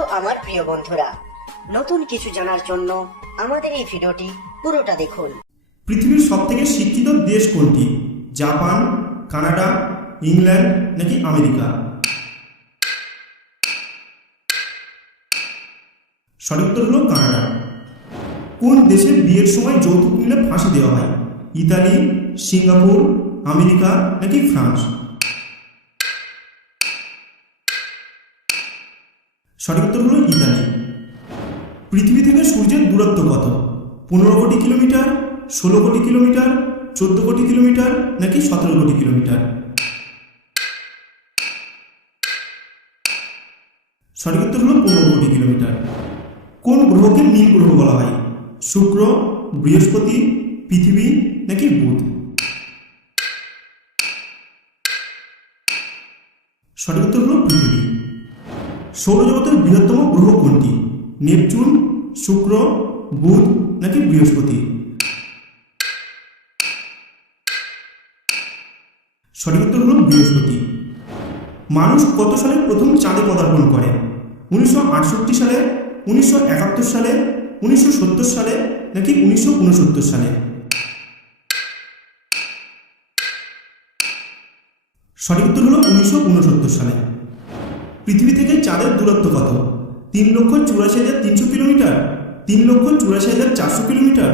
Hello আমার প্রিয় বন্ধুরা, নতুন কিছু জানার জন্য আমাদের এই ভিডিওটি পুরোটা দেখুন। পৃথিবীর সবথেকে শিক্ষিত দেশ কোনটি? জাপান, কানাডা, ইংল্যান্ড নাকি আমেরিকা? সঠিক উত্তর হলো কানাডা। কোন দেশের বিয়ের সময় যৌতুক নিলে ফাঁসি দেওয়া হয়? ইতালি, সিঙ্গাপুর, আমেরিকা নাকি ফ্রান্স? সঠিক উত্তর হলো ইতালি। পৃথিবী থেকে সূর্যের দূরত্ব কত? 15 কোটি কিলোমিটার, 16 কোটি কিলোমিটার, 14 কোটি কিলোমিটার নাকি 17 কোটি কিলোমিটার? সঠিক উত্তর হলো 15 কোটি কিলোমিটার। কোন গ্রহকে নীল গ্রহ বলা হয়? শুক্র, বৃহস্পতি, পৃথিবী নাকি বুধ? সঠিক উত্তর হলো পৃথিবী। সৌরজগতের বৃহত্তম গ্রহ কোনটি? নেপচুন, শুক্র, বুধ নাকি বৃহস্পতি? সঠিক উত্তর হলো বৃহস্পতি। মানুষ কত সালে প্রথম চাঁদে পদার্পণ করে? 1968 সালে, 1971 সালে, 1970 সালে নাকি 1969 সালে? সঠিক উত্তর হলো 1969 সালে। পৃথিবী থেকে চাঁদের দূরত্ব কত? 3,84,300 কিলোমিটার, 3,84,400 কিলোমিটার,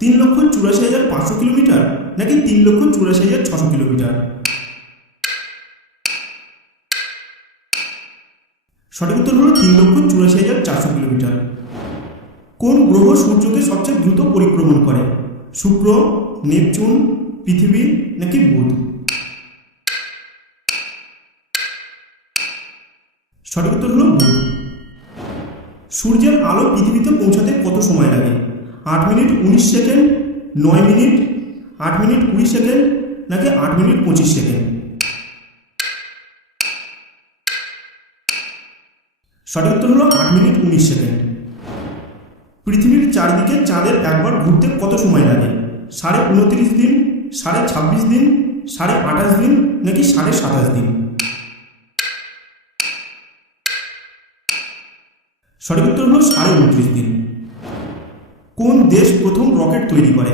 3,84,500 কিলোমিটার নাকি 3,84,600 কিলোমিটার? সঠিক উত্তর হলো 3,84,400 কিলোমিটার। কোন গ্রহ সূর্যকে সবচেয়ে দ্রুত পরিক্রমণ করে? শুক্র, নেপচুন, পৃথিবী নাকি বুধ? সঠিক উত্তর হলো বুধ। সূর্যের আলো পৃথিবীতে পৌঁছাতে কত সময় লাগে? 8 minute 19 second, 9 minute, 8 minute 20 second নাকি 8 মিনিট 25 সেকেন্ড? সঠিক উত্তর হলো 8 মিনিট 19 সেকেন্ড। পৃথিবীর চারদিকে চাঁদের একবার ঘুরতে কত সময় লাগে? 29.5 দিন, 26.5 দিন, 28.5 দিন নাকি 27.5 দিন? সঠিক উত্তর হলো 29.5 দিন। কোন দেশ প্রথম রকেট তৈরি করে?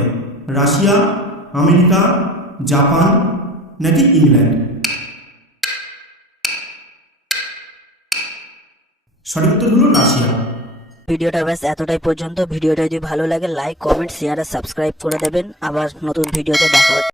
রাশিয়া, আমেরিকা, জাপান নাকি ইংল্যান্ড? সঠিক উত্তর হলো রাশিয়া। ভিডিওটা ব্যাস এতটাই পর্যন্ত। ভিডিওটা যদি ভালো লাগে লাইক, কমেন্ট, শেয়ার আর সাবস্ক্রাইব করে দেবেন। আবার নতুন ভিডিওতে দেখা হচ্ছে।